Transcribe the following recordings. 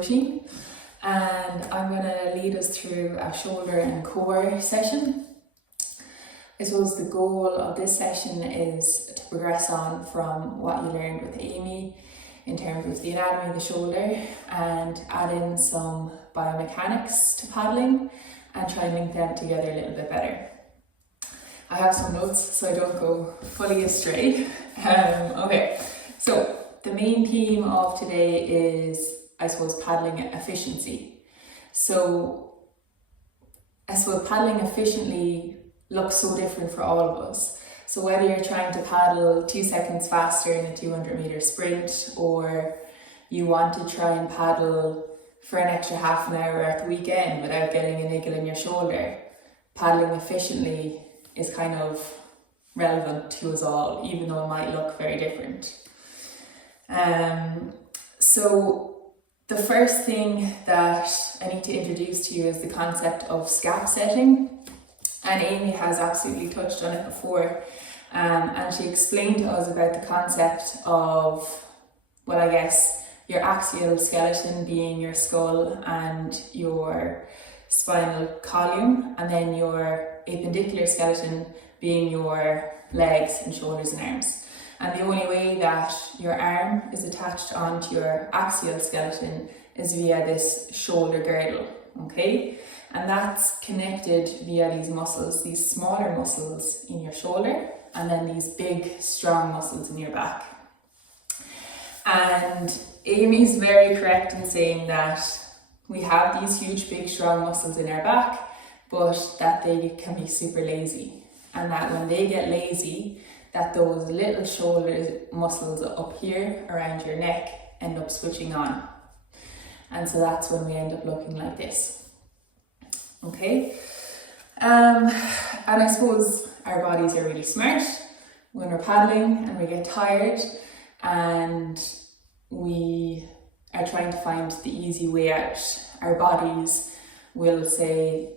Roisin, and I'm going to lead us through a shoulder and core session. I suppose the goal of this session is to progress on from what you learned with Amy in terms of the anatomy of the shoulder and add in some biomechanics to paddling and try and link them together a little bit better. I have some notes so I don't go fully astray. Okay, so the main theme of today is, I suppose, paddling efficiency. So I suppose paddling efficiently looks so different for all of us. So whether you're trying to paddle 2 seconds faster in a 200-meter sprint, or you want to try and paddle for an extra half an hour at the weekend without getting a niggle in your shoulder, paddling efficiently is kind of relevant to us all, even though it might look very different. So the first thing that I need to introduce to you is the concept of scap setting. And Amy has absolutely touched on it before, and she explained to us about the concept of, well, I guess your axial skeleton being your skull and your spinal column, and then your appendicular skeleton being your legs and shoulders and arms. And the only way that your arm is attached onto your axial skeleton is via this shoulder girdle, okay? And that's connected via these muscles, these smaller muscles in your shoulder, and then these big, strong muscles in your back. And Amy's very correct in saying that we have these huge, big, strong muscles in our back, but that they can be super lazy. And that when they get lazy, that those little shoulder muscles up here around your neck end up switching on. And so that's when we end up looking like this. Okay, and I suppose our bodies are really smart when we're paddling and we get tired and we are trying to find the easy way out. Our bodies will say,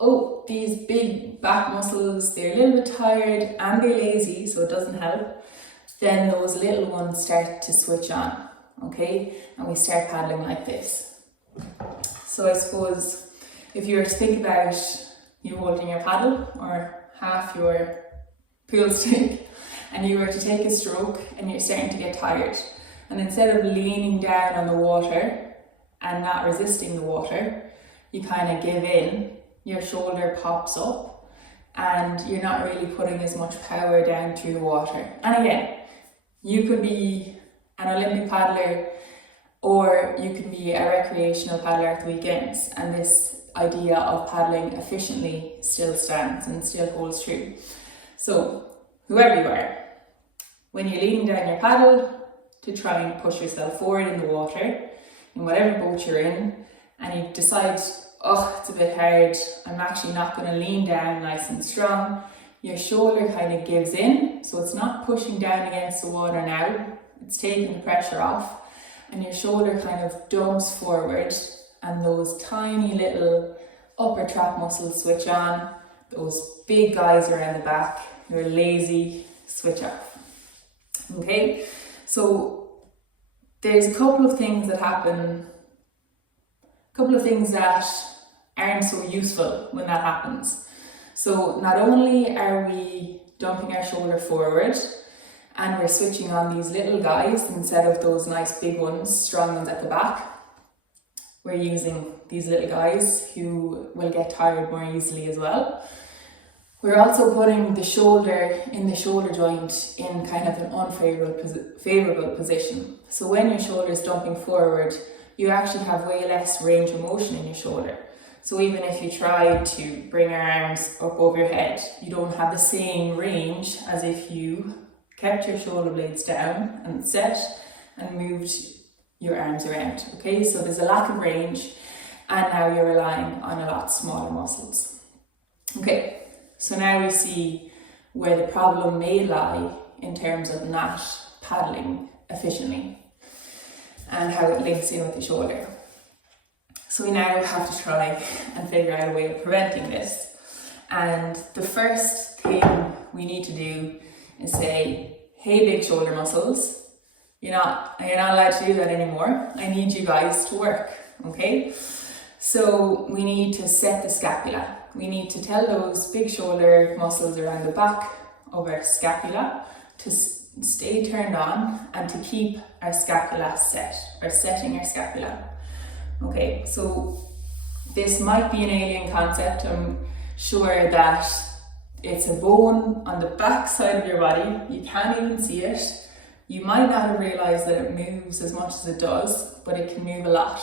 oh, these big back muscles, they're a little bit tired and they're lazy, so it doesn't help. Then those little ones start to switch on, okay, and we start paddling like this. So I suppose if you were to think about you holding your paddle or half your pool stick, and you were to take a stroke and you're starting to get tired, and instead of leaning down on the water and not resisting the water, you kind of give in, your shoulder pops up and you're not really putting as much power down through the water. And again, you could be an Olympic paddler or you could be a recreational paddler at the weekends, and this idea of paddling efficiently still stands and still holds true. So whoever you are, when you're leaning down your paddle to try and push yourself forward in the water, in whatever boat you're in, and you decide, oh, it's a bit hard, I'm actually not going to lean down nice and strong, your shoulder kind of gives in, so it's not pushing down against the water now, it's taking the pressure off, and your shoulder kind of dumps forward, and those tiny little upper trap muscles switch on, those big guys around the back, your lazy, switch off. Okay, so there's a couple of things that happen, a couple of things that aren't so useful when that happens. So not only are we dumping our shoulder forward and we're switching on these little guys instead of those nice big ones, strong ones at the back, we're using these little guys who will get tired more easily as well. We're also putting the shoulder in the shoulder joint in kind of an unfavorable position. So when your shoulder is dumping forward, you actually have way less range of motion in your shoulder. So even if you try to bring your arms up over your head, you don't have the same range as if you kept your shoulder blades down and set and moved your arms around. Okay, so there's a lack of range, and now you're relying on a lot smaller muscles. Okay, so now we see where the problem may lie in terms of not paddling efficiently and how it links in with the shoulder. So we now have to try and figure out a way of preventing this. And the first thing we need to do is say, hey, big shoulder muscles, you're not allowed to do that anymore. I need you guys to work, okay? So we need to set the scapula. We need to tell those big shoulder muscles around the back of our scapula to stay turned on and to keep our scapula set, or setting our scapula. Okay, so this might be an alien concept. I'm sure that it's a bone on the back side of your body. You can't even see it. You might not have realized that it moves as much as it does, but it can move a lot.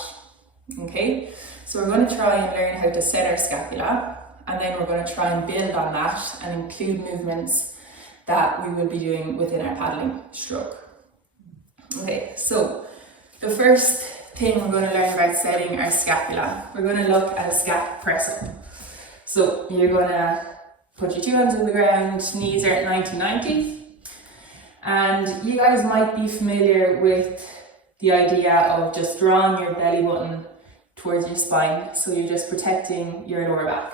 Okay, so we're going to try and learn how to set our scapula, and then we're going to try and build on that and include movements that we will be doing within our paddling stroke. Okay, so the first thing we're going to learn about setting our scapula, we're going to look at a scap press up. So you're going to put your 2 hands on the ground, knees are at 90-90. And you guys might be familiar with the idea of just drawing your belly button towards your spine, so you're just protecting your lower back.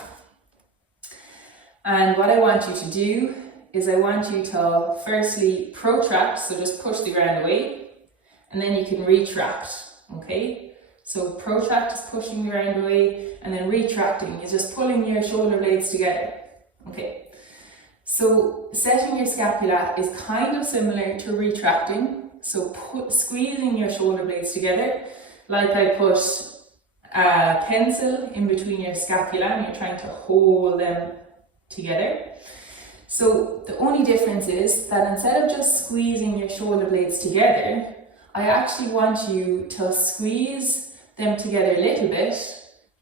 And what I want you to do is I want you to firstly protract, so just push the ground away, and then you can retract, okay? So protract is pushing the ground away, and then retracting is just pulling your shoulder blades together, okay? So setting your scapula is kind of similar to retracting, so squeezing your shoulder blades together, like I put a pencil in between your scapula and you're trying to hold them together. So the only difference is that instead of just squeezing your shoulder blades together, I actually want you to squeeze them together a little bit,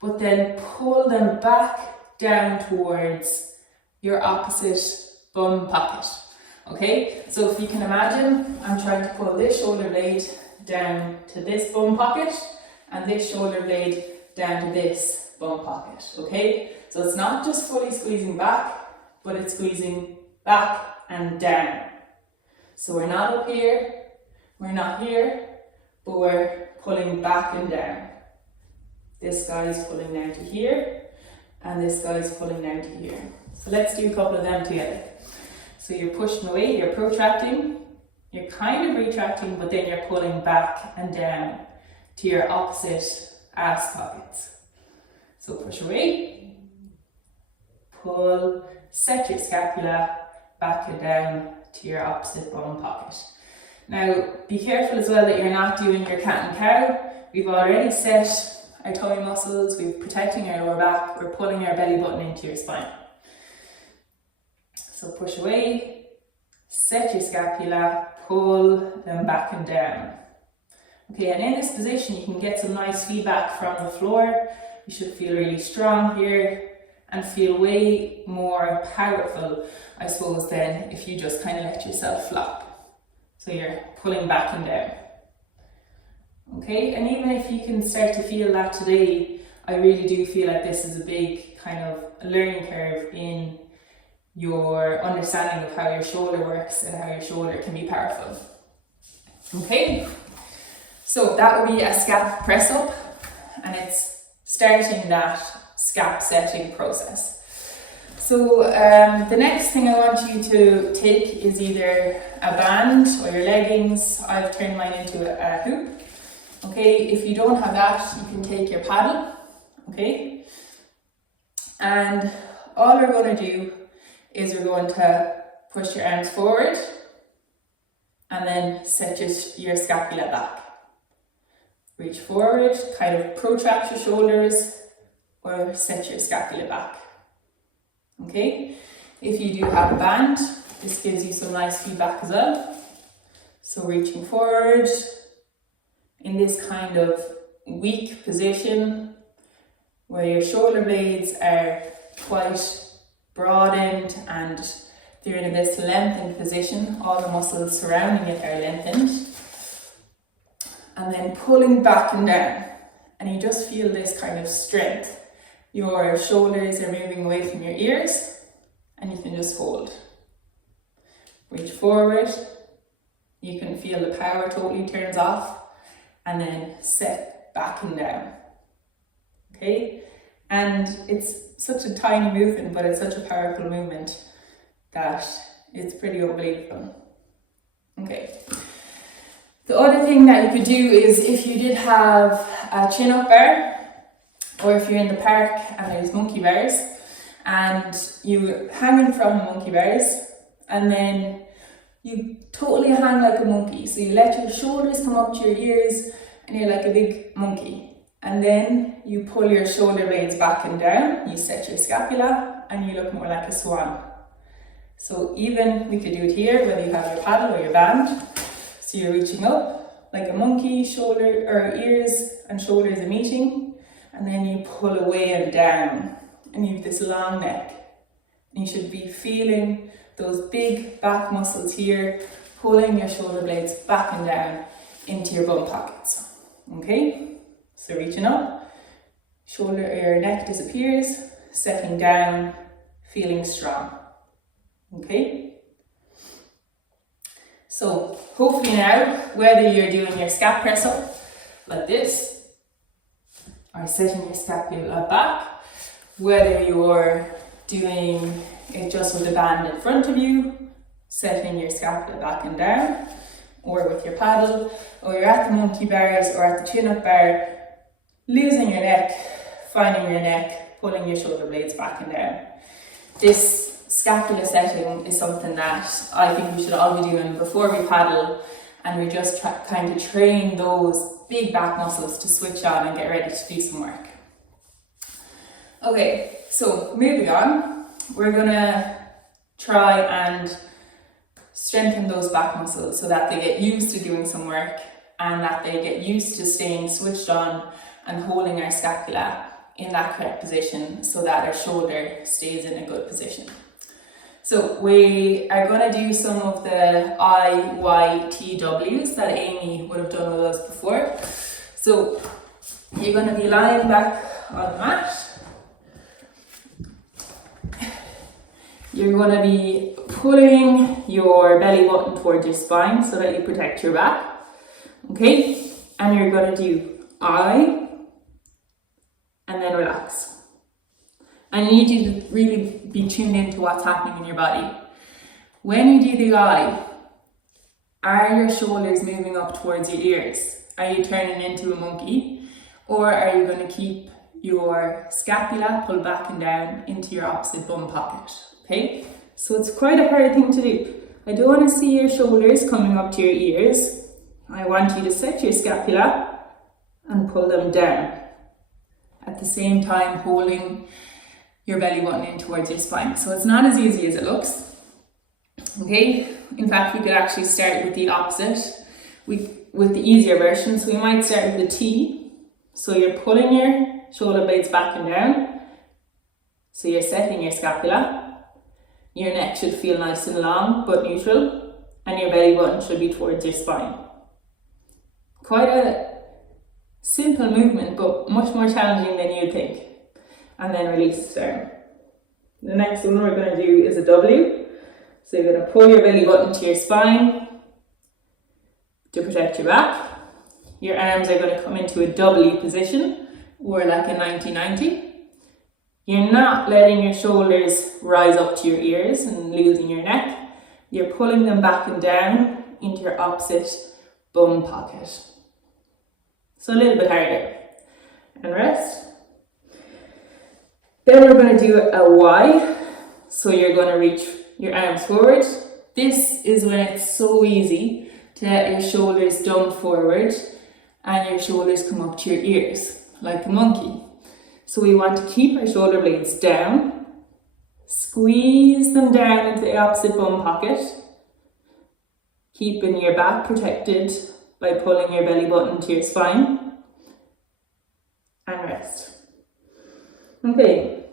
but then pull them back down towards your opposite bum pocket. Okay, so if you can imagine, I'm trying to pull this shoulder blade down to this bum pocket and this shoulder blade down to this bum pocket. Okay, so it's not just fully squeezing back, but it's squeezing back and down. So we're not up here, we're not here, but we're pulling back and down. This guy's pulling down to here, and this guy's pulling down to here. So let's do a couple of them together. So you're pushing away, you're protracting, you're kind of retracting, but then you're pulling back and down to your opposite ass pockets. So push away, pull, set your scapula back and down to your opposite bum pocket. Now be careful as well that you're not doing your cat and cow. We've already set our tummy muscles, we're protecting our lower back, we're pulling our belly button into your spine. So push away, set your scapula, pull them back and down. Okay, and in this position you can get some nice feedback from the floor. You should feel really strong here and feel way more powerful, I suppose, than if you just kind of let yourself flop. So you're pulling back and down. Okay, and even if you can start to feel that today, I really do feel like this is a big kind of learning curve in your understanding of how your shoulder works and how your shoulder can be powerful. Okay, so that would be a scap press up, and it's starting that scap setting process. So the next thing I want you to take is either a band or your leggings. I've turned mine into a hoop. Okay, if you don't have that, you can take your paddle. Okay, and all we're going to do is we're going to push your arms forward and then set your scapula back. Reach forward, kind of protract your shoulders, or set your scapula back. Okay, if you do have a band, this gives you some nice feedback as well. So reaching forward in this kind of weak position where your shoulder blades are quite broadened and they're in this lengthened position. All the muscles surrounding it are lengthened. And then pulling back and down. And you just feel this kind of strength. Your shoulders are moving away from your ears and you can just hold. Reach forward. You can feel the power totally turns off. And then set back and down. Okay? And it's such a tiny movement, but it's such a powerful movement that it's pretty unbelievable. Okay. The other thing that you could do is if you did have a chin-up bar, or if you're in the park and there's monkey bars, and you hanging from the monkey bars, and then you totally hang like a monkey. So you let your shoulders come up to your ears, and you're like a big monkey. And then you pull your shoulder blades back and down, you set your scapula, and you look more like a swan. So even, we could do it here, whether you have your paddle or your band. So you're reaching up like a monkey, shoulder or ears and shoulders are meeting, and then you pull away and down, and you have this long neck. And you should be feeling those big back muscles here, pulling your shoulder blades back and down into your bum pockets. Okay, so reaching up, shoulder or your neck disappears, settling down, feeling strong. Okay. So hopefully now, whether you're doing your scap press up like this, or setting your scapula back, whether you're doing it just with a band in front of you, setting your scapula back and down, or with your paddle, or you're at the monkey bars or at the chin-up bar, losing your neck, finding your neck, pulling your shoulder blades back and down. This scapula setting is something that I think we should all be doing before we paddle, and we just kind of train those big back muscles to switch on and get ready to do some work. Okay, so moving on, we're gonna try and strengthen those back muscles so that they get used to doing some work and that they get used to staying switched on and holding our scapula in that correct position so that our shoulder stays in a good position. So we are going to do some of the IYTWs that Amy would have done with us before. So you're going to be lying back on the mat. You're going to be pulling your belly button towards your spine so that you protect your back. Okay, and you're going to do I, and then relax. I need you to really be tuned into what's happening in your body. When you do the I, are your shoulders moving up towards your ears? Are you turning into a monkey? Or are you going to keep your scapula pulled back and down into your opposite bum pocket? Okay, so it's quite a hard thing to do. I don't want to see your shoulders coming up to your ears. I want you to set your scapula and pull them down. At the same time holding your belly button in towards your spine. So it's not as easy as it looks. Okay, in fact we could actually start with the opposite, with the easier version. So we might start with the T. So you're pulling your shoulder blades back and down. So you're setting your scapula. Your neck should feel nice and long but neutral, and your belly button should be towards your spine. Quite a simple movement, but much more challenging than you'd think. And then release down. The next one we're going to do is a W. So you're going to pull your belly button to your spine to protect your back. Your arms are going to come into a W position, or like a 90-90. You're not letting your shoulders rise up to your ears and losing your neck. You're pulling them back and down into your opposite bum pocket. So a little bit harder. And rest. Then we're going to do a Y. So you're going to reach your arms forward. This is when it's so easy to let your shoulders dump forward and your shoulders come up to your ears, like a monkey. So we want to keep our shoulder blades down, squeeze them down into the opposite bum pocket, keeping your back protected by pulling your belly button to your spine, and rest. Okay,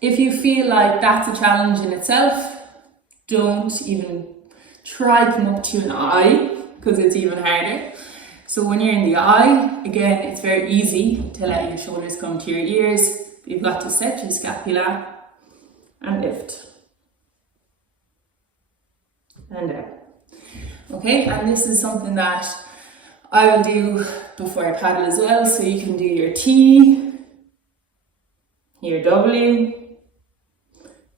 if you feel like that's a challenge in itself, don't even try to come up to an I, because it's even harder. So when you're in the I, again, it's very easy to let your shoulders come to your ears. You've got to set your scapula and lift. And down. Okay, and this is something that I will do before I paddle as well. So you can do your T, your W,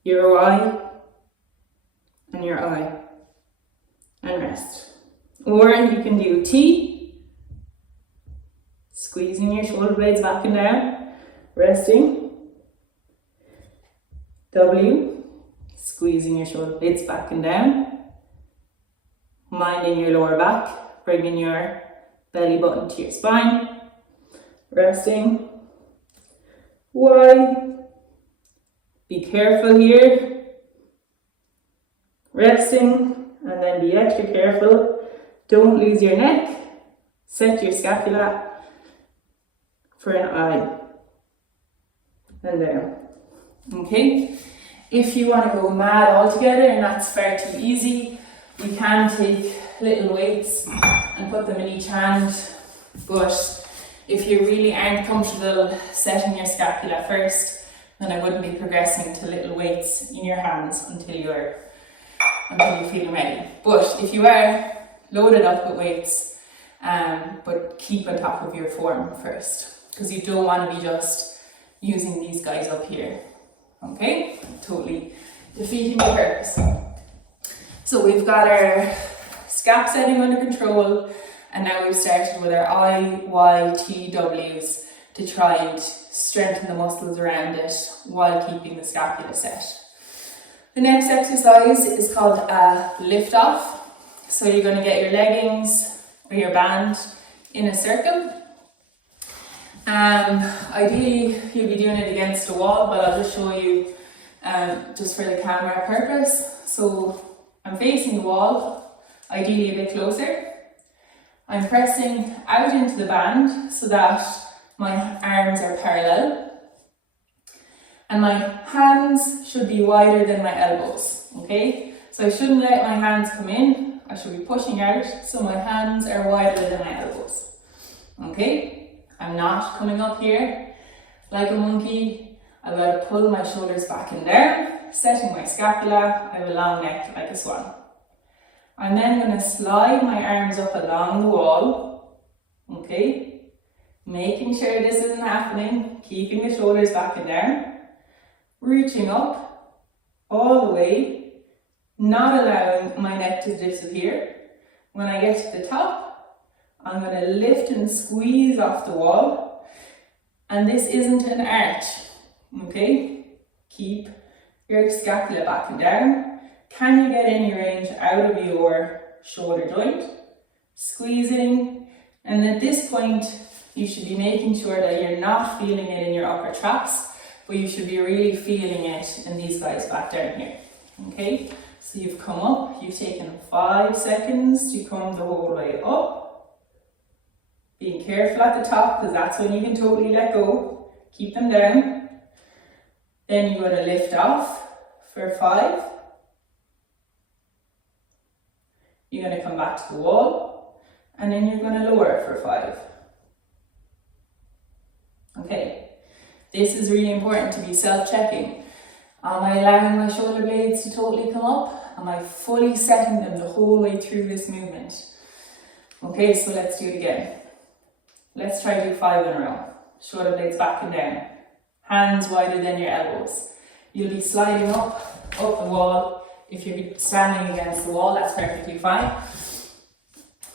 your Y, and your I, and rest. Or you can do T, squeezing your shoulder blades back and down, resting. W, squeezing your shoulder blades back and down, minding your lower back, bringing your belly button to your spine, resting. Y, be careful here, resting, and then be extra careful. Don't lose your neck. Set your scapula for an I. And there. Okay? If you want to go mad altogether and that's far too easy, you can take little weights and put them in each hand. But if you really aren't comfortable setting your scapula first, then I wouldn't be progressing to little weights in your hands until you're feeling ready. But if you are, load it up with weights, but keep on top of your form first, because you don't want to be just using these guys up here. Okay, totally defeating the purpose. So we've got our scap setting under control, and now we've started with our I, Y, T, Ws to try and strengthen the muscles around it while keeping the scapula set. The next exercise is called a lift off. So you're going to get your leggings or your band in a circle. Ideally you'll be doing it against the wall, but I'll just show you just for the camera purpose. So I'm facing the wall, ideally a bit closer. I'm pressing out into the band so that my arms are parallel. And my hands should be wider than my elbows, okay? So I shouldn't let my hands come in, I should be pushing out so my hands are wider than my elbows, okay? I'm not coming up here like a monkey. I've got to pull my shoulders back and down, setting my scapula. I have a long neck like a swan. I'm then going to slide my arms up along the wall, okay? Making sure this isn't happening, keeping the shoulders back and down, reaching up all the way, not allowing my neck to disappear. When I get to the top, I'm going to lift and squeeze off the wall, and this isn't an arch, okay? Keep your scapula back and down. Can you get any range out of your shoulder joint? Squeezing, and at this point you should be making sure that you're not feeling it in your upper traps, but you should be really feeling it in these guys back down here, okay? So you've come up, you've taken 5 seconds to come the whole way up. Being careful at the top, because that's when you can totally let go. Keep them down. Then you're going to lift off for 5. You're going to come back to the wall, and then you're going to lower for 5. Okay, this is really important to be self-checking. Am I allowing my shoulder blades to totally come up? Am I fully setting them the whole way through this movement? Okay, so let's do it again. Let's try to do 5 in a row. Shoulder blades back and down. Hands wider than your elbows. You'll be sliding up the wall. If you're standing against the wall, that's perfectly fine.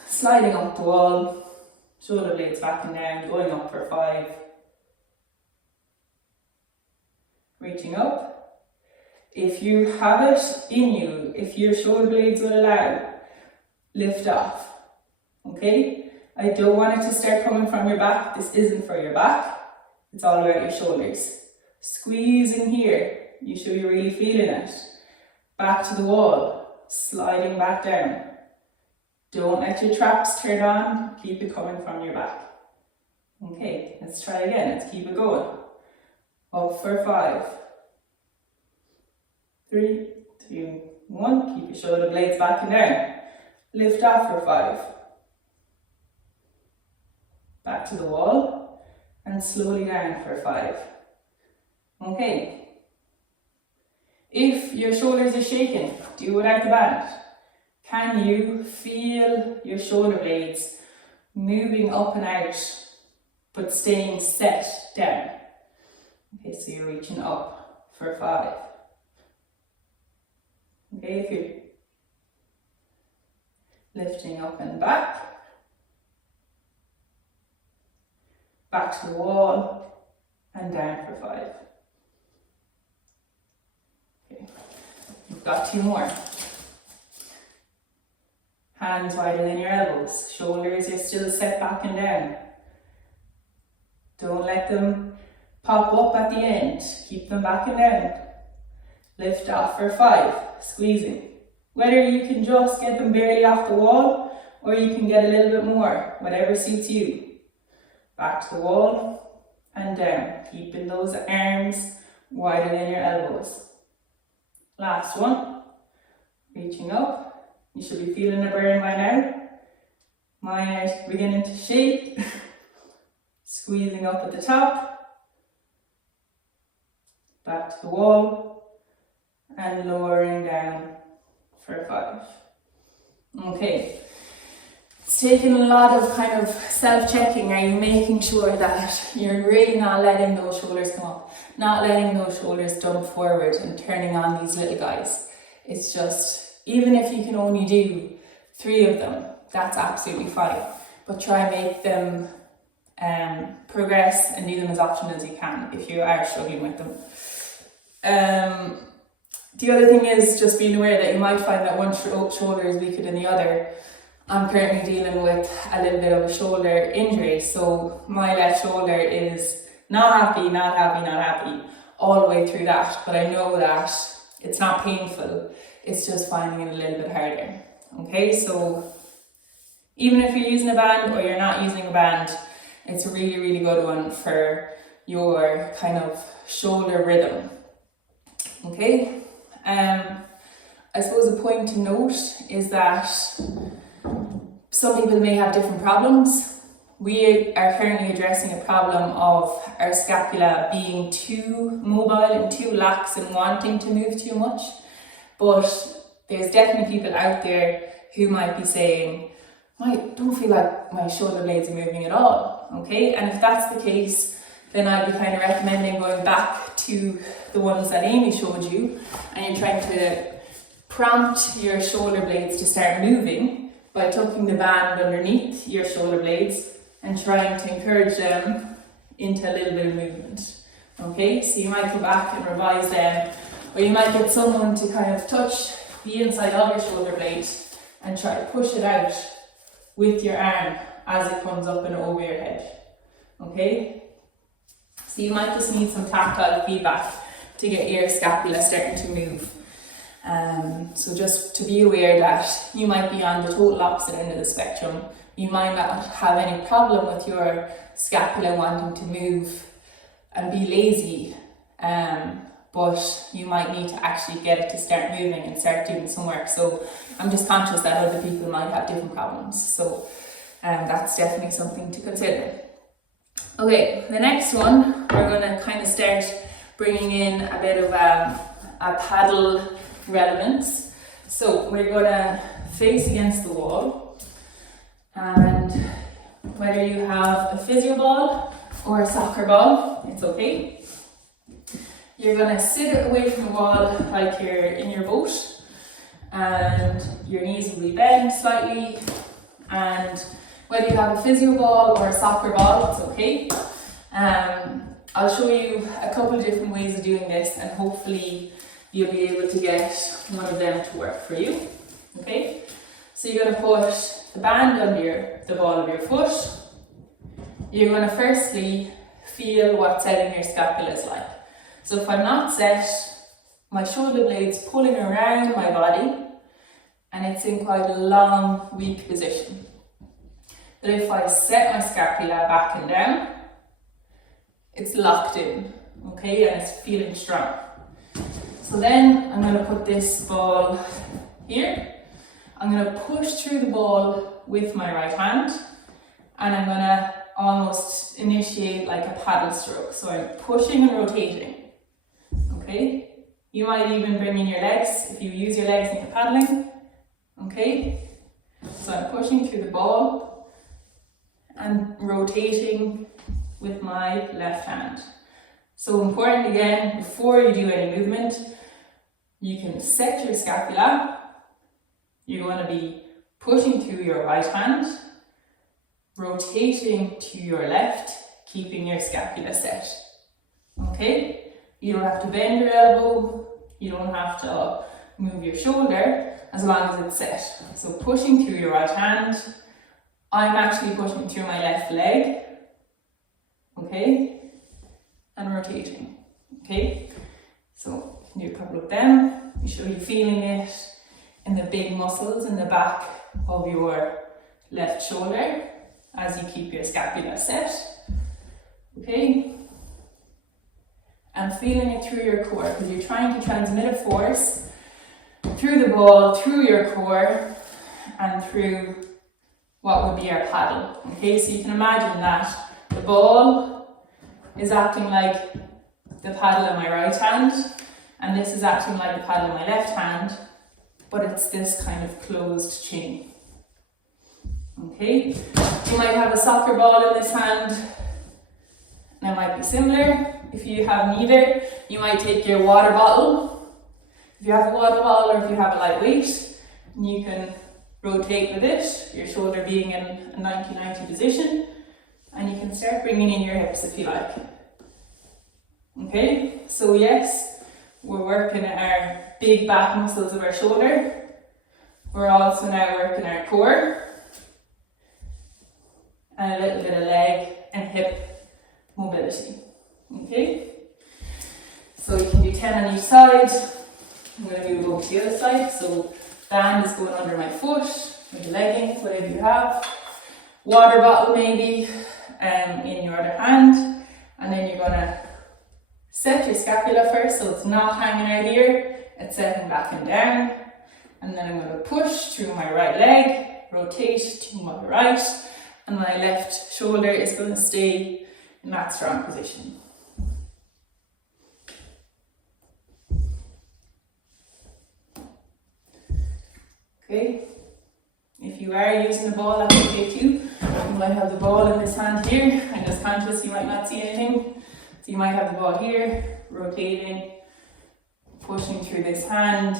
Sliding up the wall, shoulder blades back and down, going up for 5. Reaching up. If you have it in you, if your shoulder blades will allow, lift off, okay? I don't want it to start coming from your back. This isn't for your back. It's all about your shoulders. Squeezing here. You should be really feeling it. Back to the wall, sliding back down. Don't let your traps turn on. Keep it coming from your back. Okay, let's try again. Let's keep it going. Up for 5. 3, 2, 1. Keep your shoulder blades back and down. Lift off for 5. Back to the wall and slowly down for 5. Okay. If your shoulders are shaking, do it without the band. Can you feel your shoulder blades moving up and out but staying set down? Okay, so you're reaching up for 5. Okay, lifting up and back, back to the wall, and down for 5. Okay, you've got 2 more. Hands wider than your elbows, shoulders are still set back and down. Don't let them pop up at the end, keep them back and down. Lift off for 5, squeezing. Whether you can just get them barely off the wall or you can get a little bit more, whatever suits you. Back to the wall and down, keeping those arms wider than your elbows. Last one, reaching up. You should be feeling a burn by now. Mine are beginning to shake. Squeezing up at the top. Back to the wall and lowering down for 5. Okay. It's taking a lot of kind of self-checking. Are you making sure that you're really not letting those shoulders come up, not letting those shoulders dump forward and turning on these little guys? It's just, even if you can only do 3 of them, that's absolutely fine. But try and make them progress and do them as often as you can if you are struggling with them. The other thing is just being aware that you might find that one shoulder is weaker than the other. I'm currently dealing with a little bit of a shoulder injury, so my left shoulder is not happy all the way through that, but I know that it's not painful, it's just finding it a little bit harder. Okay, so even if you're using a band or you're not using a band, it's a really, really good one for your kind of shoulder rhythm. Okay, I suppose a point to note is that some people may have different problems. We are currently addressing a problem of our scapula being too mobile and too lax and wanting to move too much. But there's definitely people out there who might be saying, I don't feel like my shoulder blades are moving at all. Okay, and if that's the case, then I'd be kind of recommending going back to the ones that Amy showed you, and you're trying to prompt your shoulder blades to start moving by tucking the band underneath your shoulder blades and trying to encourage them into a little bit of movement. Okay, so you might go back and revise them, or you might get someone to kind of touch the inside of your shoulder blade and try to push it out with your arm as it comes up and over your head. Okay, so you might just need some tactile feedback to get your scapula starting to move. So just to be aware that you might be on the total opposite end of the spectrum. You might not have any problem with your scapula wanting to move and be lazy, but you might need to actually get it to start moving and start doing some work. So I'm just conscious that other people might have different problems. So that's definitely something to consider. Okay, the next one, we're going to kind of start bringing in a bit of a paddle relevance. So we're going to face against the wall, and whether you have a physio ball or a soccer ball, it's okay. You're going to sit away from the wall like you're in your boat, and your knees will be bent slightly, and whether you have a physio ball or a soccer ball, it's okay. I'll show you a couple of different ways of doing this, and hopefully you'll be able to get one of them to work for you. Okay, so you're going to put the band under the ball of your foot. You're going to firstly feel what setting your scapula is like. So if I'm not set, my shoulder blade's pulling around my body and it's in quite a long, weak position. But if I set my scapula back and down, it's locked in, okay, and it's feeling strong. So then I'm going to put this ball here. I'm going to push through the ball with my right hand, and I'm going to almost initiate like a paddle stroke. So I'm pushing and rotating. Okay, you might even bring in your legs if you use your legs into paddling. Okay, so I'm pushing through the ball and rotating with my left hand. So important again, before you do any movement, you can set your scapula. You're going to be pushing through your right hand, rotating to your left, keeping your scapula set. Okay? You don't have to bend your elbow, you don't have to move your shoulder, as long as it's set. So pushing through your right hand, I'm actually pushing through my left leg, okay? And rotating, okay? So you can do a couple of them. You should be feeling it in the big muscles in the back of your left shoulder as you keep your scapula set, okay? And feeling it through your core, because you're trying to transmit a force through the ball, through your core, and through what would be our paddle. Okay, so you can imagine that the ball is acting like the paddle in my right hand, and this is acting like the paddle in my left hand, but it's this kind of closed chain. Okay, you might have a soccer ball in this hand, and it might be similar. If you have neither, you might take your water bottle. If you have a water bottle or if you have a lightweight, you can rotate with it, your shoulder being in a 90-90 position, and you can start bringing in your hips if you like. Okay, so yes, we're working our big back muscles of our shoulder. We're also now working our core, and a little bit of leg and hip mobility. Okay, so you can do 10 on each side. I'm going to move over to the other side. So band is going under my foot, with leggings, whatever you have. Water bottle maybe in your other hand, and then you're going to set your scapula first, so it's not hanging out here, it's setting back and down. And then I'm going to push through my right leg, rotate to my right, and my left shoulder is going to stay in that strong position. Okay, if you are using the ball, that's okay too. You might have the ball in this hand here. I'm just conscious you might not see anything. So you might have the ball here, rotating, pushing through this hand,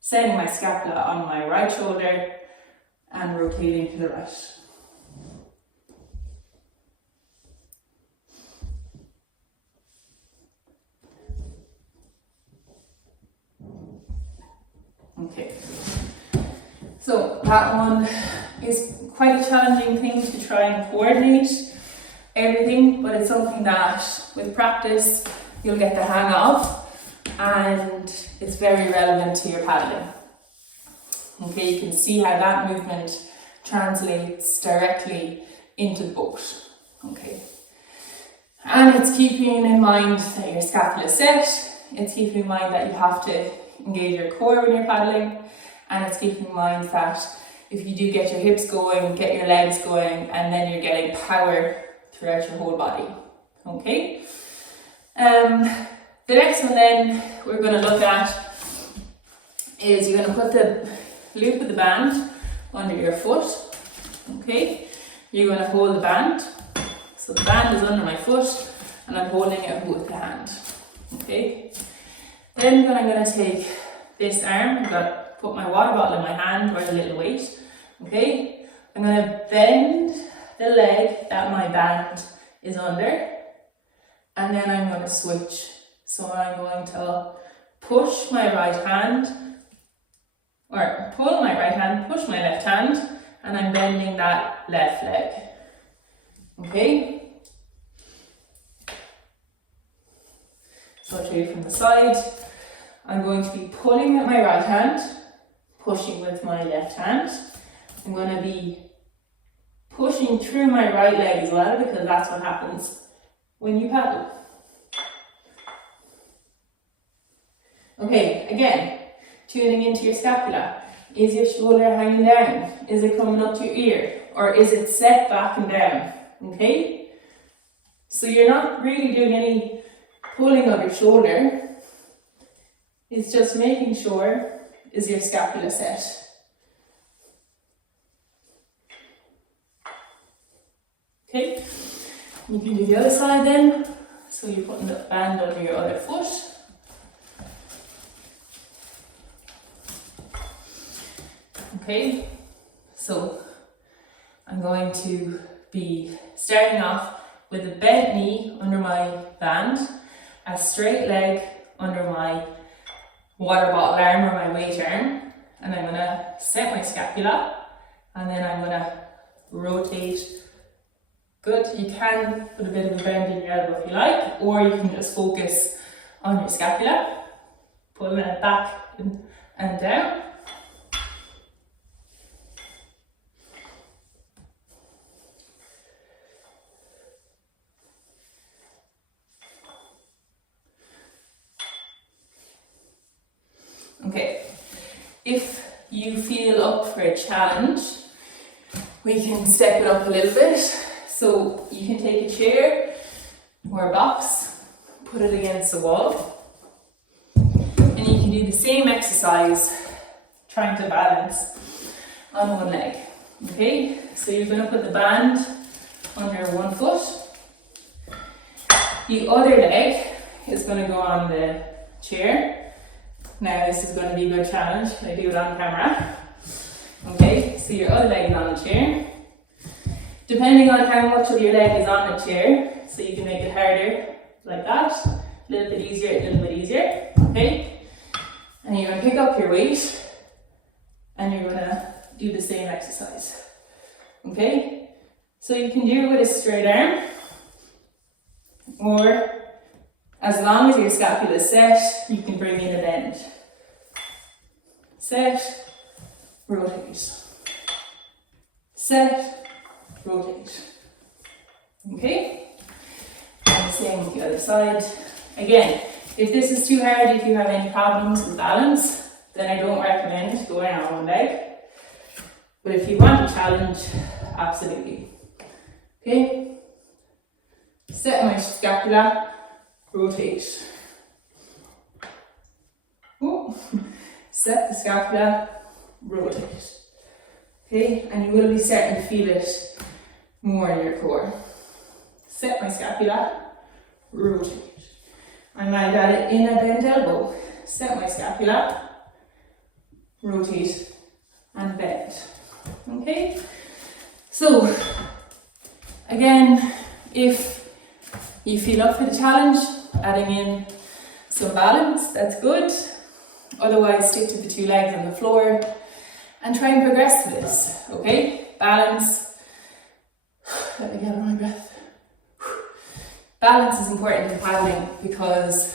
setting my scapula on my right shoulder, and rotating to the right. Okay. So that one is quite a challenging thing to try and coordinate everything, but it's something that with practice you'll get the hang of, and it's very relevant to your paddling. Okay, you can see how that movement translates directly into the boat. Okay, and it's keeping in mind that your scapula is set, it's keeping in mind that you have to engage your core when you're paddling, and it's keeping in mind that if you do get your hips going, get your legs going, and then you're getting power throughout your whole body. Okay. The next one then we're going to look at is you're going to put the loop of the band under your foot. Okay. You're going to hold the band. So the band is under my foot, and I'm holding it with the hand. Okay. Then I'm going to take this arm. I'm going to put my water bottle in my hand, or a little weight. Okay. I'm going to bend the leg that my band is under, and then I'm going to switch. So I'm going to push my right hand, or pull my right hand, push my left hand, and I'm bending that left leg. Okay? So I'll show you from the side. I'm going to be pulling with my right hand, pushing with my left hand. I'm going to be pushing through my right leg as well, because that's what happens when you paddle. Okay, again, tuning into your scapula. Is your shoulder hanging down? Is it coming up to your ear? Or is it set back and down? Okay? So you're not really doing any pulling of your shoulder. It's just making sure, is your scapula set? Okay, you can do the other side then. So you're putting the band under your other foot. Okay, So I'm going to be starting off with a bent knee under my band, a straight leg under my water bottle arm or my weight arm, and I'm going to set my scapula, and then I'm going to rotate. Good, you can put a bit of a bend in your elbow if you like, or you can just focus on your scapula, pulling it back and down. Okay, if you feel up for a challenge, we can step it up a little bit. So you can take a chair or a box, put it against the wall, and you can do the same exercise trying to balance on one leg. Okay, so you're going to put the band under one foot. The other leg is going to go on the chair. Now this is going to be a good challenge. I do it on camera. Okay, so your other leg is on the chair. Depending on how much of your leg is on the chair, so you can make it harder, like that. A little bit easier, a little bit easier. Okay? And you're going to pick up your weight and you're going to do the same exercise. Okay? So you can do it with a straight arm, or as long as your scapula is set, you can bring in a bend. Set, rotate. Set, rotate. Okay? And the same with the other side. Again, if this is too hard, if you have any problems with balance, then I don't recommend going on one leg. But if you want a challenge, absolutely. Okay? Set my scapula. Rotate. Ooh. Set the scapula, rotate. Okay, and you will be starting to feel it more in your core. Set my scapula, rotate. I might add it in a bent elbow. Set my scapula, rotate, and bend. Okay, so again, if you feel up for the challenge, adding in some balance, that's good. Otherwise, stick to the two legs on the floor and try and progress to this, okay? Balance. Let me get my breath. Balance is important in paddling because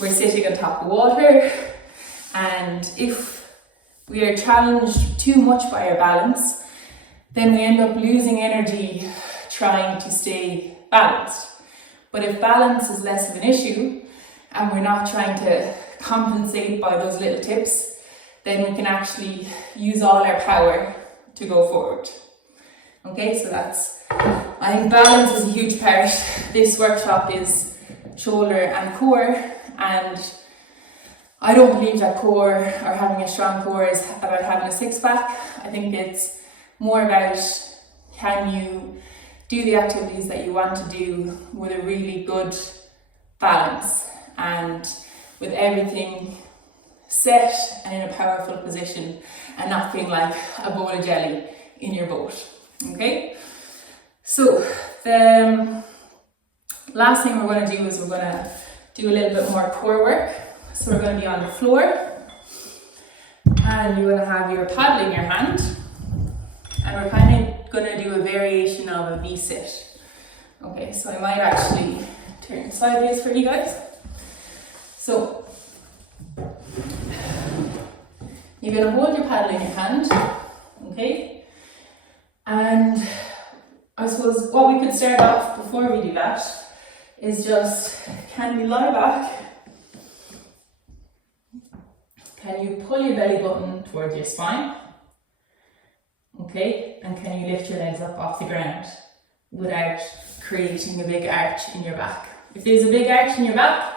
we're sitting on top of water, and if we are challenged too much by our balance, then we end up losing energy trying to stay balanced. But if balance is less of an issue and we're not trying to compensate by those little tips, then we can actually use all our power to go forward. Okay, so I think balance is a huge part. This workshop is shoulder and core, and I don't believe that core or having a strong core is about having a six-pack. I think it's more about, can you do the activities that you want to do with a really good balance and with everything set and in a powerful position and not being like a bowl of jelly in your boat. Okay, so the last thing we're going to do is we're going to do a little bit more core work. So we're going to be on the floor, and you're going to have your paddle in your hand, and we're kind of going to do a variation of a V-sit. Okay, so I might actually turn sideways for you guys. So you're going to hold your paddle in your hand, okay? And I suppose what we could start off before we do that is just, can we lie back? Can you pull your belly button towards your spine? Okay, and can you lift your legs up off the ground without creating a big arch in your back? If there's a big arch in your back,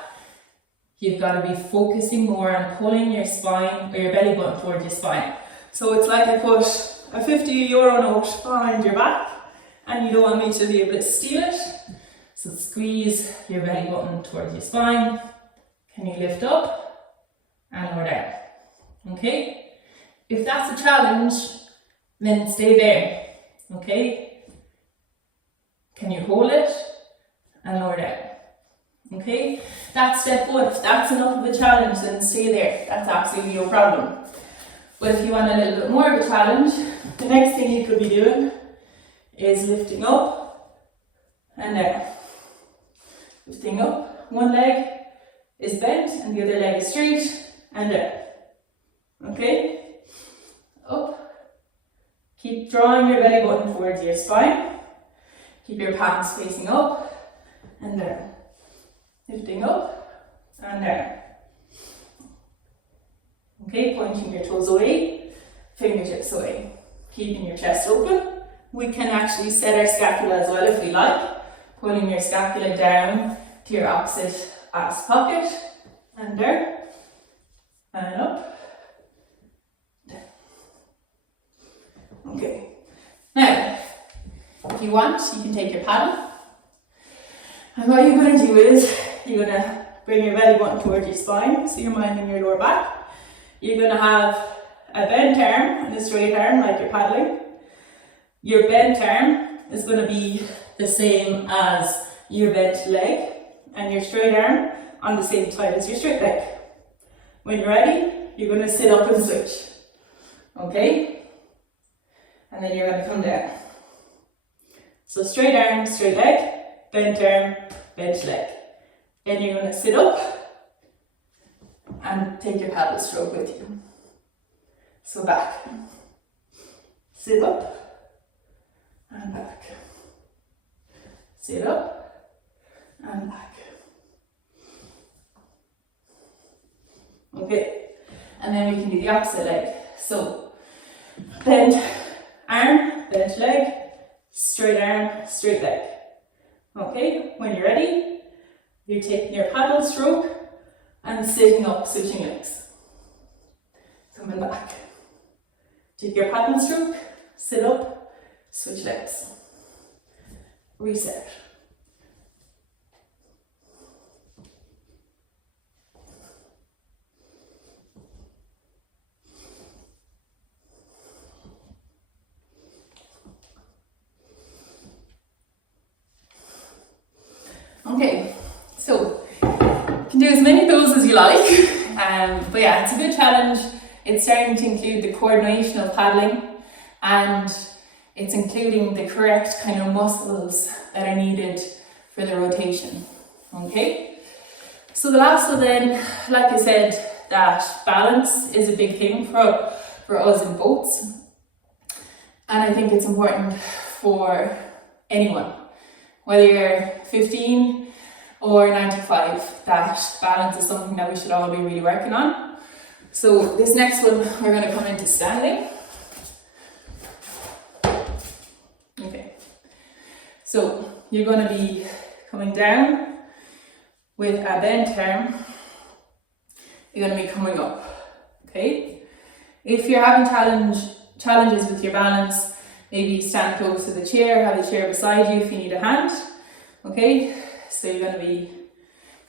you've got to be focusing more on pulling your spine or your belly button towards your spine. So it's like I put a €50 note behind your back and you don't want me to be able to steal it. So squeeze your belly button towards your spine. Can you lift up and lower down? Okay? If that's a challenge, then stay there, okay? Can you hold it and lower down? Okay, that's step one. If that's enough of a challenge, then stay there. That's absolutely no problem. But if you want a little bit more of a challenge, the next thing you could be doing is lifting up and down. Lifting up, one leg is bent and the other leg is straight and down. Okay, up. Keep drawing your belly button towards your spine. Keep your palms facing up and down. Lifting up and down. Okay, pointing your toes away, fingertips away. Keeping your chest open. We can actually set our scapula as well if we like. Pulling your scapula down to your opposite ass pocket and down and up. Down. Okay. Now, if you want, you can take your paddle. And what you're going to do is, you're going to bring your belly button towards your spine, so you're minding your lower back. You're going to have a bent arm and a straight arm like you're paddling. Your bent arm is going to be the same as your bent leg, and your straight arm on the same side as your straight leg. When you're ready, you're going to sit up and switch. Okay? And then you're going to come down. So straight arm, straight leg, bent arm, bent leg. Then you're going to sit up and take your paddle stroke with you. So back. Sit up and back. Sit up and back. Okay, and then we can do the opposite leg. So bent arm, bent leg, straight arm, straight leg. Okay, when you're ready, you're taking your paddle stroke and sitting up, switching legs. Coming back. Take your paddle stroke, sit up, switch legs. Reset. Okay, so you can do as many of those as you like, but yeah, it's a good challenge. It's starting to include the coordination of paddling, and it's including the correct kind of muscles that are needed for the rotation. Okay, so the last one then, like I said, that balance is a big thing for us in boats, and I think it's important for anyone, whether you're 15 or 95, that balance is something that we should all be really working on. So this next one, we're going to come into standing. Okay, so you're going to be coming down with a bent arm. You're going to be coming up, okay? If you're having challenges with your balance, maybe stand close to the chair, have the chair beside you if you need a hand, okay? So you're going to be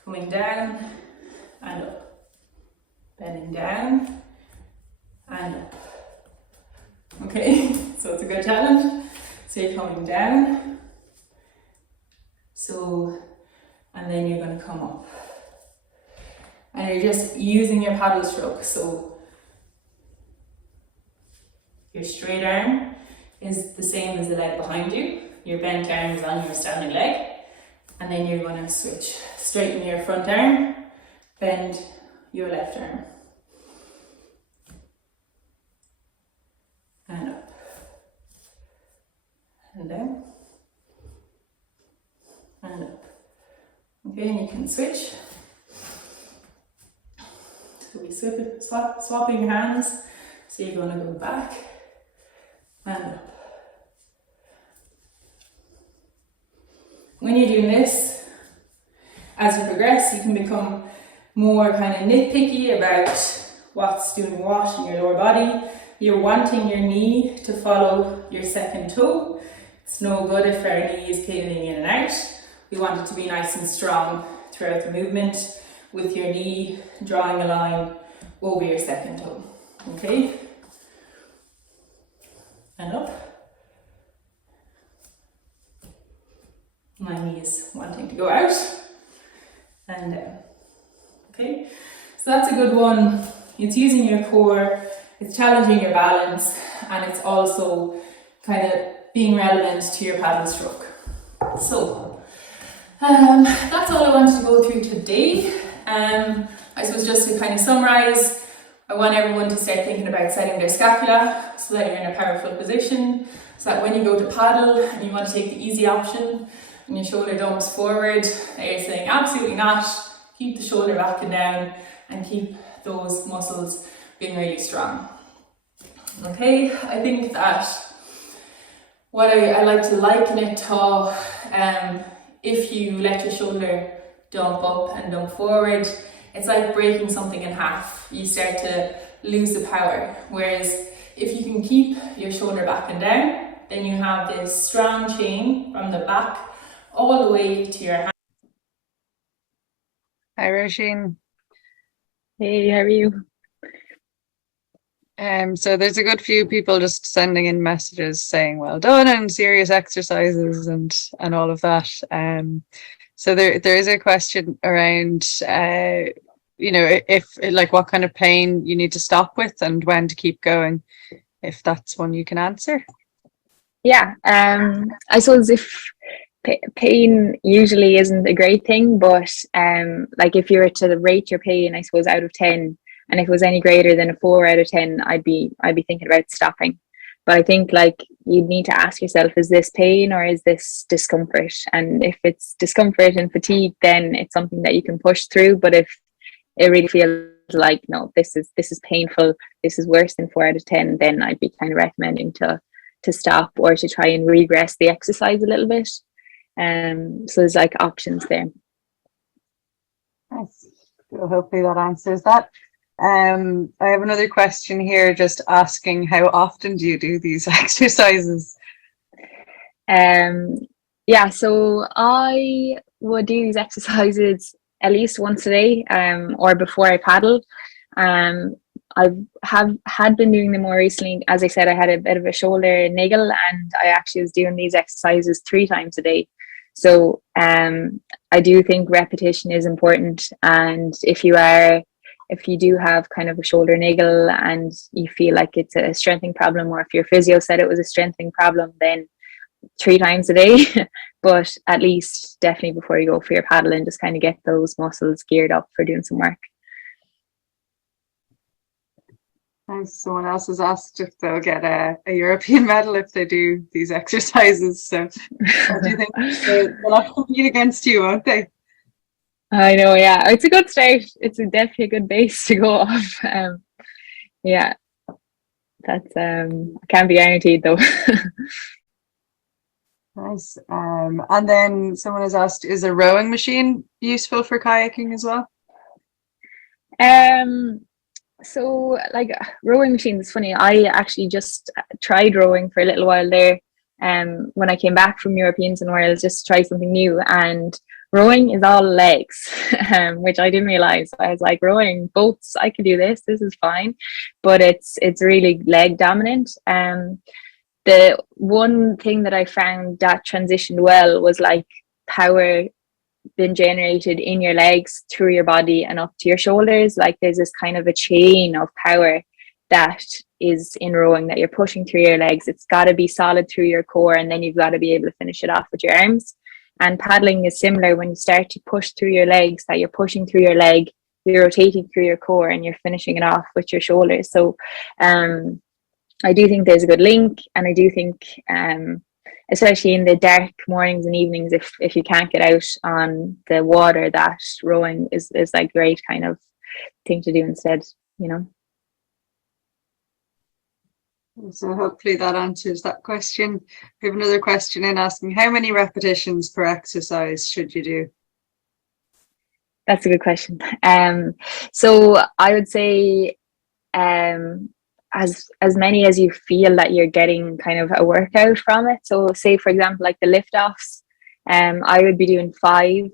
coming down and up, bending down and up, okay? So it's a good challenge. So you're coming down, and then you're going to come up. And you're just using your paddle stroke. So your straight arm is the same as the leg behind you. Your bent arm is on your standing leg. And then you're going to switch. Straighten your front arm, bend your left arm. And up. And down. And up. Okay, and you can switch. So we swapping your hands. So you're going to go back and up. When you're doing this, as you progress, you can become more kind of nitpicky about what's doing what in your lower body. You're wanting your knee to follow your second toe. It's no good if our knee is pivoting in and out. We want it to be nice and strong throughout the movement, with your knee drawing a line over your second toe. Okay? and up. My knee is wanting to go out and down. Okay, so that's a good one. It's using your core, it's challenging your balance, and it's also kind of being relevant to your paddle stroke. So that's all I wanted to go through today. I suppose just to kind of summarize, I want everyone to start thinking about setting their scapula so that you're in a powerful position, so that when you go to paddle and you want to take the easy option and your shoulder dumps forward, that you're saying absolutely not, keep the shoulder back and down and keep those muscles being really strong. Okay, I think that what I like to liken it to, if you let your shoulder dump up and dump forward, it's like breaking something in half. You start to lose the power. Whereas if you can keep your shoulder back and down, then you have this strong chain from the back all the way to your hand. Hi, Roisin. Hey, how are you? So there's a good few people just sending in messages saying well done and serious exercises and all of that. So there is a question around if like what kind of pain you need to stop with and when to keep going, if that's one you can answer. Yeah, I suppose if pain usually isn't a great thing, but like if you were to rate your pain, I suppose out of 10, and if it was any greater than a 4 out of 10, I'd be thinking about stopping. But I think like you'd need to ask yourself, is this pain or is this discomfort? And if it's discomfort and fatigue, then it's something that you can push through. But if it really feels like no, this is painful, this is worse than 4 out of 10, then I'd be kind of recommending to stop or to try and regress the exercise a little bit. So there's like options there. Nice. Well, hopefully that answers that. I have another question here just asking, how often do you do these exercises? Yeah, so I would do these exercises at least once a day, or before I paddle. I have had been doing them more recently. As I said, I had a bit of a shoulder niggle and I actually was doing these exercises 3 times a day. So I do think repetition is important, and if you do have kind of a shoulder niggle and you feel like it's a strengthening problem, or if your physio said it was a strengthening problem, then 3 times a day, but at least definitely before you go for your paddle, and just kind of get those muscles geared up for doing some work. Nice. Someone else has asked if they'll get a European medal if they do these exercises. So what do you think? They'll have to compete against you, won't they? I know, yeah. It's a good start. It's definitely a good base to go off. Yeah, that's can't be guaranteed though. Nice. And then someone has asked, is a rowing machine useful for kayaking as well? So like rowing machines, funny, I actually just tried rowing for a little while there when I came back from Europeans and Worlds, just to try something new, and rowing is all legs, which I didn't realize. I was like, rowing boats, I can do this is fine, but it's really leg dominant. The one thing that I found that transitioned well was like power been generated in your legs through your body and up to your shoulders. Like there's this kind of a chain of power that is in rowing that you're pushing through your legs. It's got to be solid through your core, and then you've got to be able to finish it off with your arms. And paddling is similar. When you start to push through your legs, that you're pushing through your leg, you're rotating through your core, and you're finishing it off with your shoulders. So I do think there's a good link, and I do think especially in the dark mornings and evenings, if you can't get out on the water, that rowing is like great kind of thing to do instead, you know. So hopefully that answers that question. We have another question in asking, how many repetitions per exercise should you do? That's a good question. So I would say as many as you feel that you're getting kind of a workout from it. So say for example like the lift offs, I would be doing 5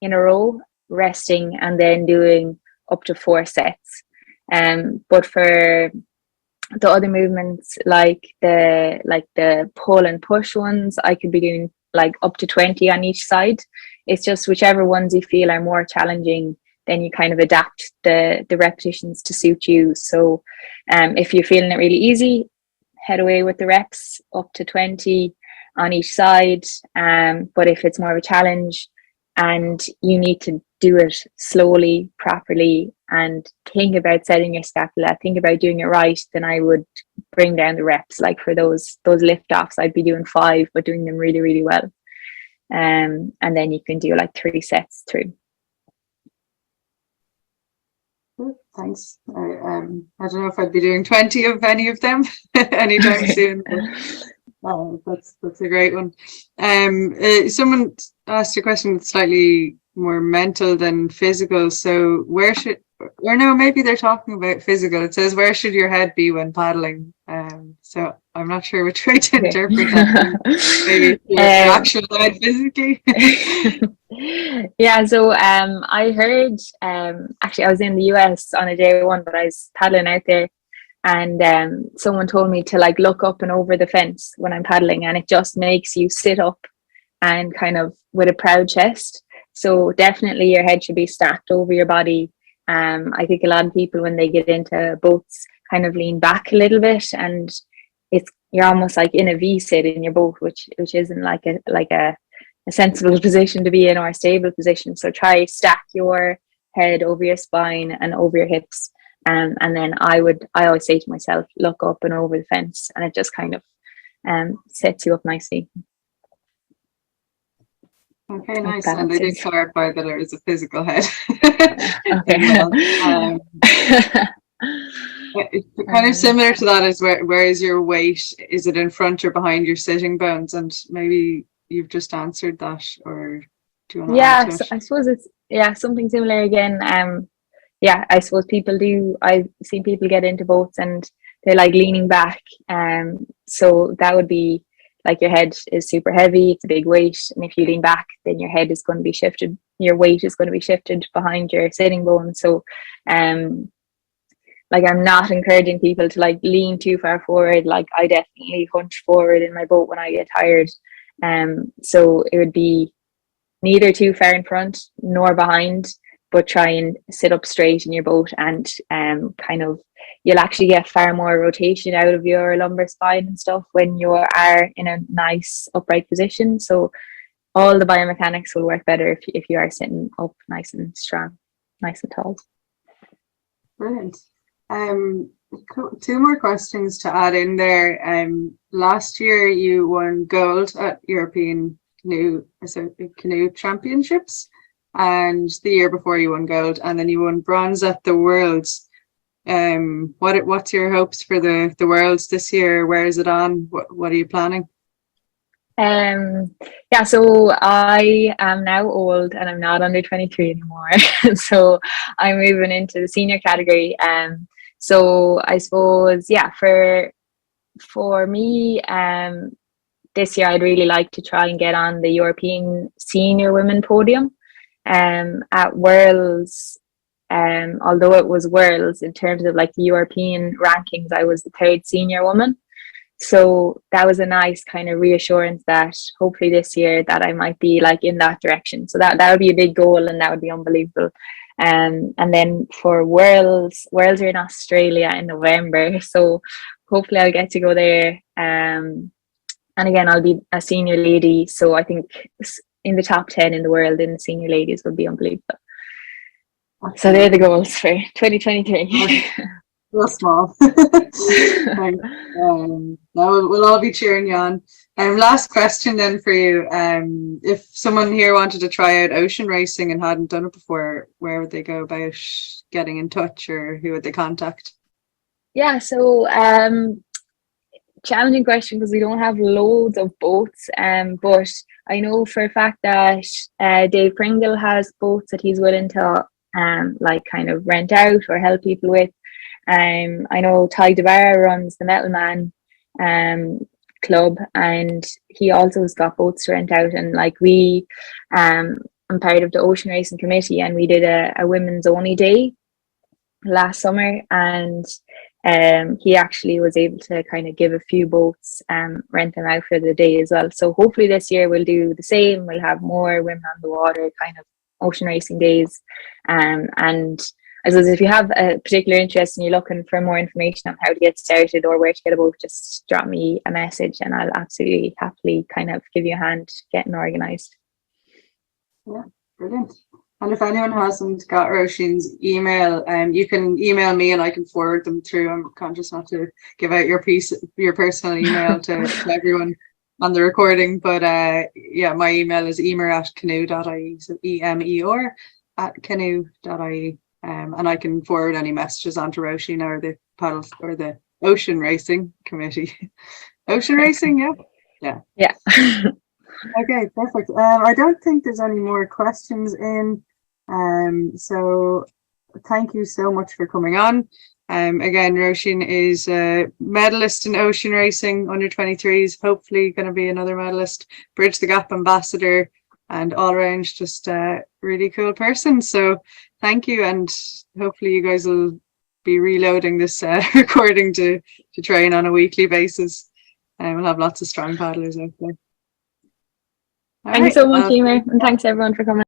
in a row, resting, and then doing up to 4 sets. But for the other movements, like the pull and push ones, I could be doing like up to 20 on each side. It's just whichever ones you feel are more challenging, then you kind of adapt the repetitions to suit you. So if you're feeling it really easy, head away with the reps up to 20 on each side. But if it's more of a challenge and you need to do it slowly, properly, and think about setting your scapula, think about doing it right, then I would bring down the reps. Like for those lift offs, I'd be doing 5, but doing them really, really well. And then you can do like 3 sets through. Thanks. I don't know if I'd be doing 20 of any of them anytime soon. Oh, that's a great one. Someone asked a question that's slightly more mental than physical. So maybe they're talking about physical. It says, where should your head be when paddling? So I'm not sure which way to interpret that. Maybe your actual head physically. Yeah, so I heard actually I was in the US on a day one, but I was paddling out there, and someone told me to like look up and over the fence when I'm paddling, and it just makes you sit up and kind of with a proud chest. So definitely your head should be stacked over your body. I think a lot of people when they get into boats kind of lean back a little bit, and you're almost like in a V sit in your boat, which isn't like a sensible position to be in or a stable position. So try stack your head over your spine and over your hips. And then I always say to myself, look up and over the fence, and it just kind of sets you up nicely. Okay, nice. And I did clarify that it was a physical head. Okay. Kind of similar to that is where is your weight? Is it in front or behind your sitting bones? And maybe you've just answered that, or do you want to add to it? I suppose it's something similar again. I suppose I've seen people get into boats and they're like leaning back. So that would be like your head is super heavy, it's a big weight, and if you lean back, then your head is going to be shifted, your weight is going to be shifted behind your sitting bone. So like I'm not encouraging people to like lean too far forward. Like I definitely hunch forward in my boat when I get tired. So it would be neither too far in front nor behind, but try and sit up straight in your boat, and kind of you'll actually get far more rotation out of your lumbar spine and stuff when you are in a nice upright position. So all the biomechanics will work better if you are sitting up nice and strong, nice and tall. Brilliant. 2 more questions to add in there. Last year you won gold at European Canoe Championships, and the year before you won gold, and then you won bronze at the Worlds. What's your hopes for the Worlds this year? Where is it on? What are you planning? So I am now old and I'm not under 23 anymore. So I'm moving into the senior category. So I suppose, for me, this year I'd really like to try and get on the European senior women podium. At Worlds, although it was Worlds in terms of like the European rankings, I was the 3rd senior woman. So that was a nice kind of reassurance that hopefully this year that I might be like in that direction. So that would be a big goal, and that would be unbelievable. And then for Worlds are in Australia in November. So hopefully I'll get to go there. And again, I'll be a senior lady. So I think in the top 10 in the world in the senior ladies would be unbelievable. So they're the goals for 2023. Real small. We'll all be cheering you on. Last question then for you. If someone here wanted to try out ocean racing and hadn't done it before, where would they go about getting in touch, or who would they contact? Yeah, so challenging question because we don't have loads of boats, but I know for a fact that Dave Pringle has boats that he's willing to like kind of rent out or help people with. I know Ty DeBarra runs the Metal Man club, and he also has got boats to rent out, and like I'm part of the ocean racing committee, and we did a women's only day last summer, and he actually was able to kind of give a few boats, rent them out for the day as well. So hopefully this year we'll do the same. We'll have more women on the water kind of ocean racing days. And I suppose if you have a particular interest and you're looking for more information on how to get started or where to get a boat, just drop me a message and I'll absolutely happily kind of give you a hand getting organised. Yeah, brilliant. And if anyone hasn't got Roisin's email, you can email me and I can forward them through. I'm conscious not to give out your personal email to everyone on the recording, but yeah, my email is emer@canoe.ie, so EMER @canoe.ie, and I can forward any messages onto Roisin or the paddle or the Ocean Racing Committee. Ocean Racing, yeah. Okay, perfect. I don't think there's any more questions in. So thank you so much for coming on. Again, Roisin is a medalist in ocean racing under 23s, hopefully going to be another medalist, Bridge the Gap ambassador, and all around just a really cool person. So thank you, and hopefully you guys will be reloading this recording to train on a weekly basis, and we'll have lots of strong paddlers out there. Thanks so much, Emer, and thanks everyone for coming.